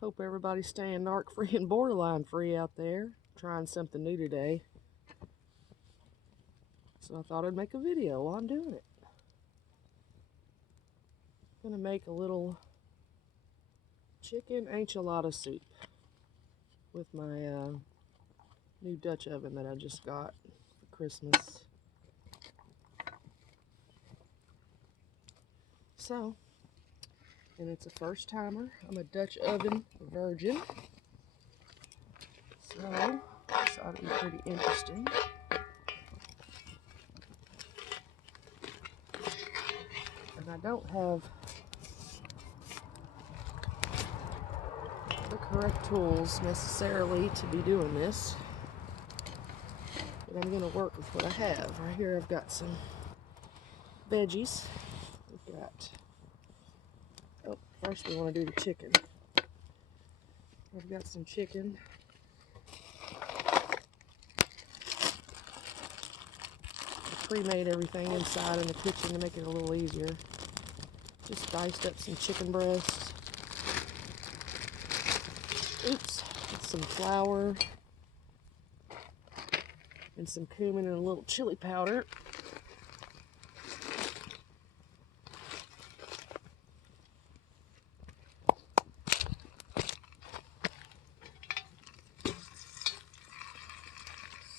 Hope everybody's staying narc free and borderline free out there. Trying something new today. So I thought I'd make a video while I'm doing it. I'm gonna make a little chicken enchilada soup with my new Dutch oven that I just got for Christmas. So, and it's a first timer. I'm a Dutch oven virgin. So, this ought to be pretty interesting. And I don't have the correct tools necessarily to be doing this. But I'm going to work with what I have. Right here I've got some veggies. We've got, first we want to do the chicken. I've got some chicken. I pre-made everything inside in the kitchen to make it a little easier. Just diced up some chicken breasts. Oops, some flour. And some cumin and a little chili powder.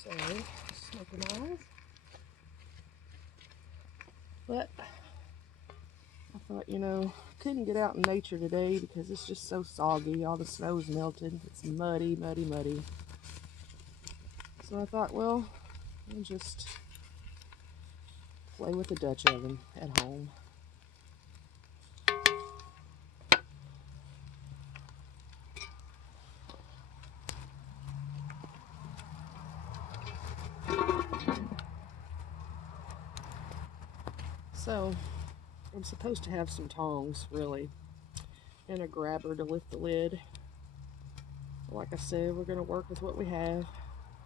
So, smoking eyes. But I thought, couldn't get out in nature today because it's just so soggy. All the snow's melted. It's muddy, muddy, muddy. So I thought, well, I'll just play with the Dutch oven at home. So, I'm supposed to have some tongs, really, and a grabber to lift the lid. Like I said, we're going to work with what we have.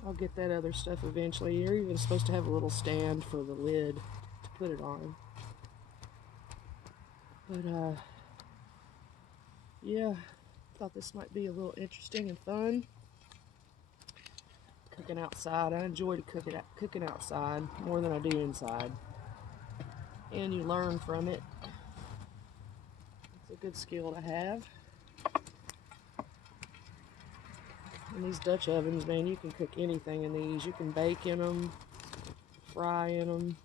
I'll get that other stuff eventually. You're even supposed to have a little stand for the lid to put it on. But, yeah, thought this might be a little interesting and fun. Cooking outside. I enjoy cooking outside more than I do inside. And you learn from it. It's a good skill to have. And these Dutch ovens, man, you can cook anything in these. You can bake in them, fry in them,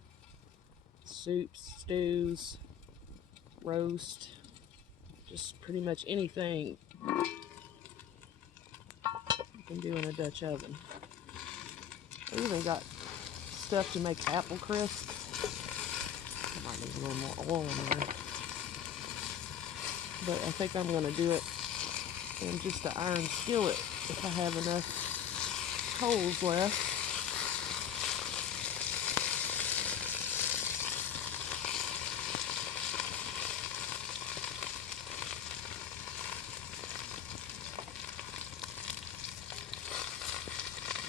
soups, stews, roast, just pretty much anything you can do in a Dutch oven. I even got stuff to make apple crisp. Might need a little more oil in there. But I think I'm going to do it in just the iron skillet if I have enough coals left.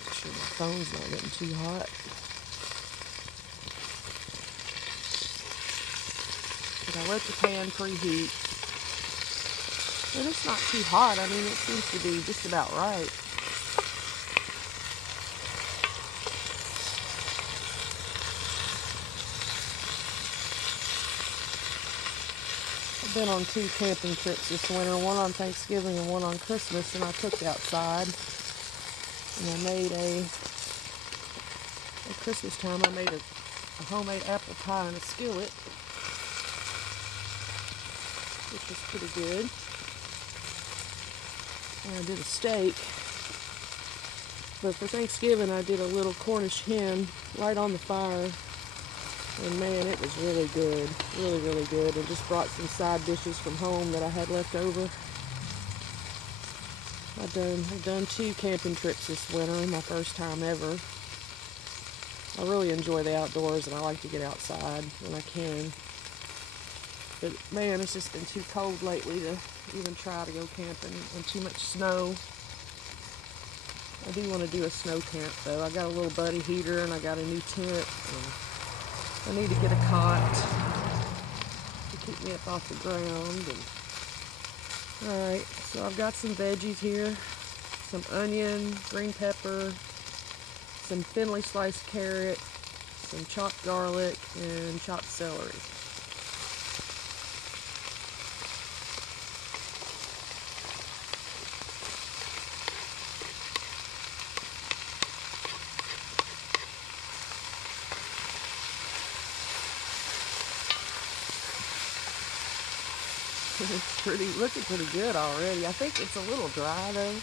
Make sure my phone's not getting too hot. But I let the pan preheat. And it's not too hot. I mean, it seems to be just about right. I've been on 2 camping trips this winter, one on Thanksgiving and one on Christmas, and I cooked outside. And I made at Christmas time, I made a homemade apple pie in a skillet, which was pretty good. And I did a steak. But for Thanksgiving, I did a little Cornish hen right on the fire. And man, it was really good. Really, really good. I just brought some side dishes from home that I had left over. I've done 2 camping trips this winter, my first time ever. I really enjoy the outdoors and I like to get outside when I can. But man, it's just been too cold lately to even try to go camping, and too much snow. I do want to do a snow camp though. I got a little buddy heater and I got a new tent. And I need to get a cot to keep me up off the ground. And, alright, so I've got some veggies here, some onion, green pepper, some thinly sliced carrot, some chopped garlic, and chopped celery. It's looking pretty good already. I think it's a little dry though.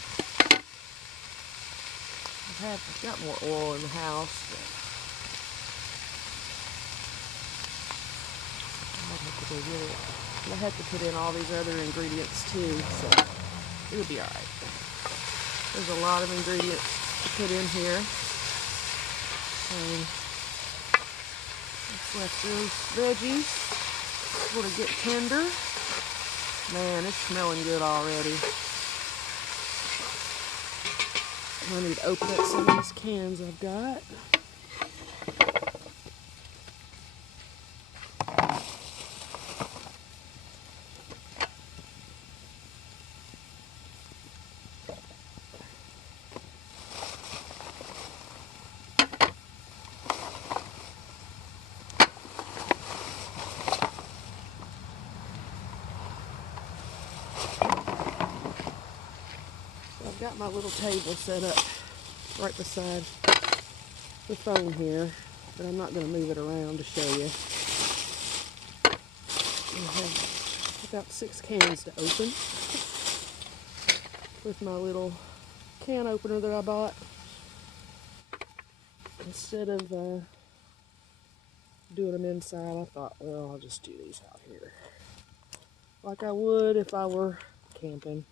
I've got more oil in the house, but I have to go get it. I have to put in all these other ingredients too, so it'll be alright. There's a lot of ingredients to put in here. So let's let those veggies sort of get tender. Man, it's smelling good already. I need to open up some of these cans I've got. I've got my little table set up right beside the phone here, but I'm not going to move it around to show you. I have about 6 cans to open with my little can opener that I bought. Instead of doing them inside, I thought, well, I'll just do these out here like I would if I were camping.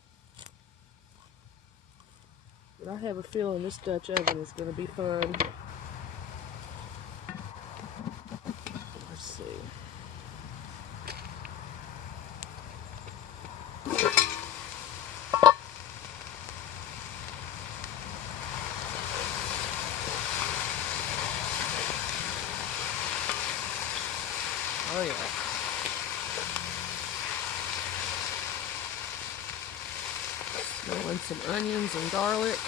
But I have a feeling this Dutch oven is going to be fun. Let's see. Oh yeah. Smelling some onions and garlic.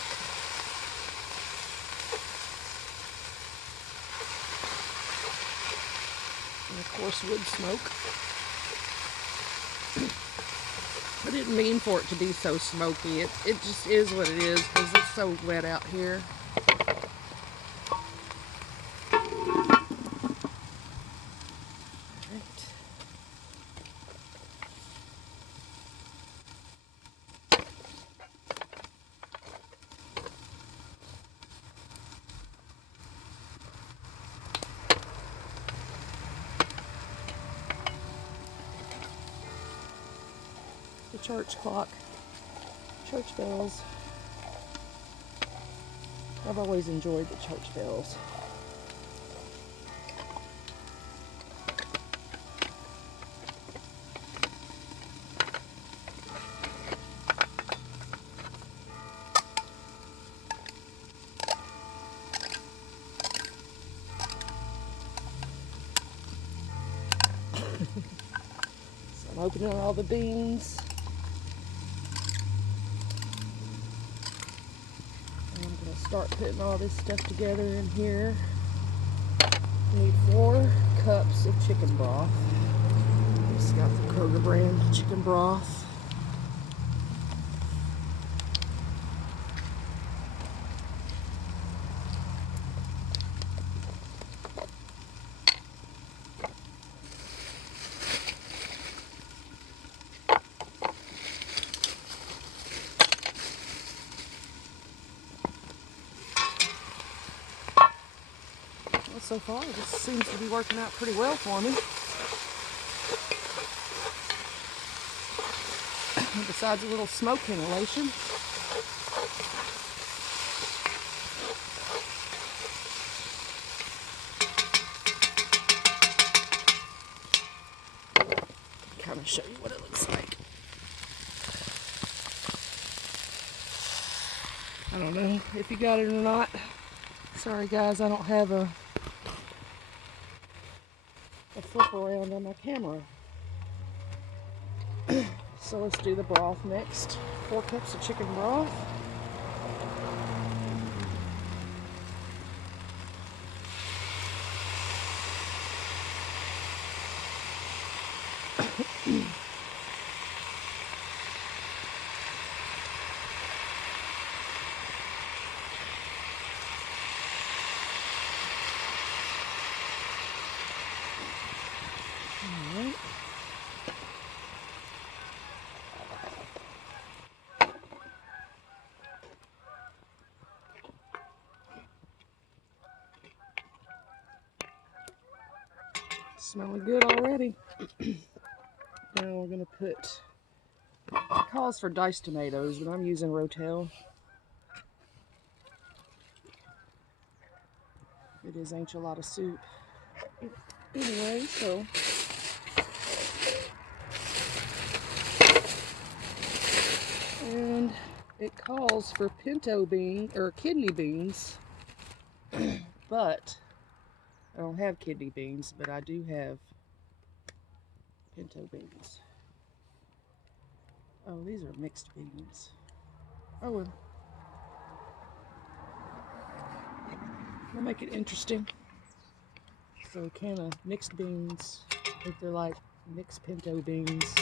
And of course wood smoke. I didn't mean for it to be so smoky. It just is what it is because it's so wet out here. The church clock, church bells. I've always enjoyed the church bells. So I'm opening all the beans. Start putting all this stuff together in here. I need 4 cups of chicken broth. Just got the Kroger brand chicken broth. So far, this seems to be working out pretty well for me. Besides a little smoke inhalation. Kind of show you what it looks like. I don't know if you got it or not. Sorry guys, I don't have a flip around on my camera. So let's do the broth next. 4 cups of chicken broth. All right. Smelling good already. Now we're going to put, it calls for diced tomatoes, but I'm using Rotel. It is enchilada soup. Anyway, so and it calls for pinto bean or kidney beans, but I don't have kidney beans, but I do have pinto beans. Oh, these are mixed beans. Oh well. We'll make it interesting. So a can of mixed beans, if they're like mixed pinto beans.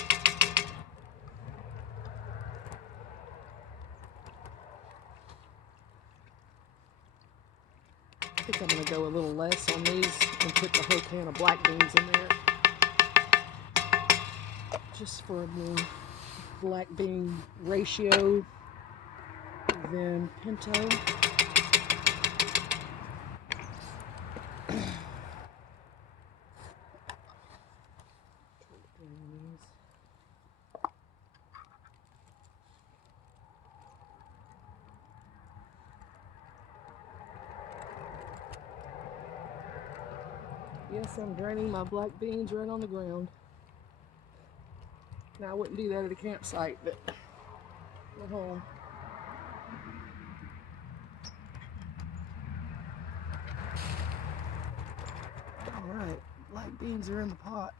I think I'm going to go a little less on these and put the whole can of black beans in there. Just for a more black bean ratio than pinto. Yes, I'm draining my black beans right on the ground. Now, I wouldn't do that at a campsite, but at home. Alright, black beans are in the pot.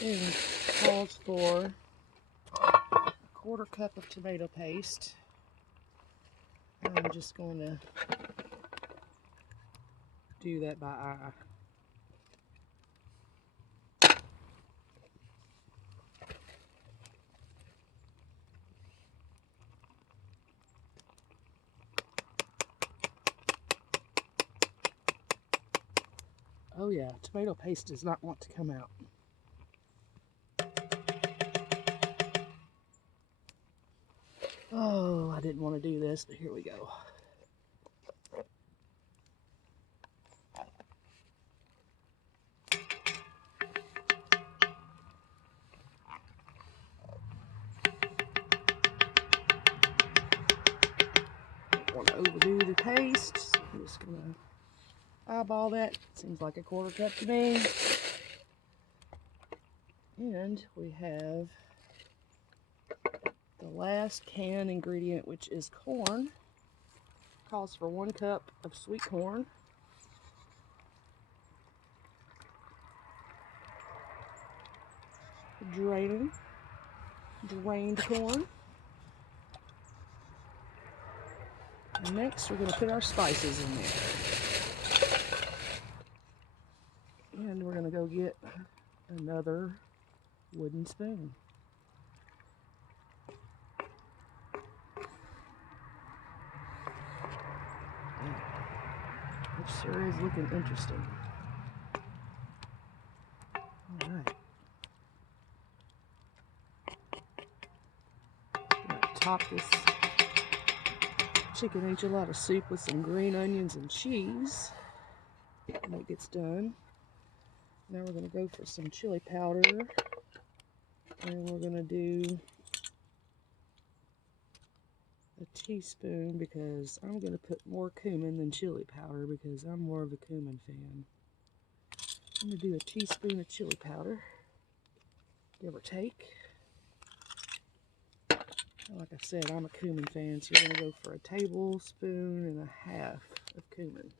And it calls for a 1/4 cup of tomato paste. And I'm just going to do that by eye. Oh yeah, tomato paste does not want to come out. Oh, I didn't want to do this, but here we go. Don't want to overdo the paste, so I'm just going to eyeball that. Seems like a 1/4 cup to me. And we have the last can ingredient, which is corn. Calls for 1 cup of sweet corn. Drained corn. And next we're going to put our spices in there. And we're going to go get another wooden spoon. It sure is looking interesting. Alright. I'm going to top this chicken enchilada soup with some green onions and cheese when it gets done. Now we're going to go for some chili powder, and we're going to do a teaspoon because I'm going to put more cumin than chili powder because I'm more of a cumin fan. I'm going to do a teaspoon of chili powder, give or take. Like I said, I'm a cumin fan, so you're going to go for a tablespoon and a half of cumin.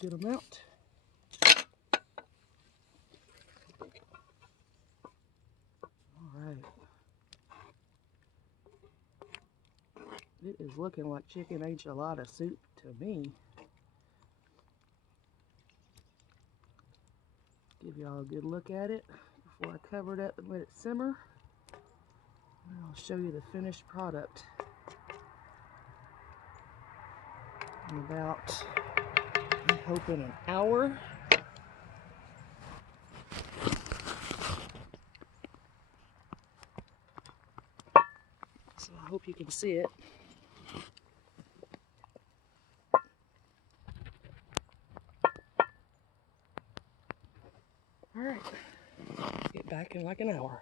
good amount. All right. It is looking like chicken enchilada soup to me. Give y'all a good look at it before I cover it up and let it simmer. And I'll show you the finished product in about, I'm hoping, an hour. So I hope you can see it. All right, get back in like an hour.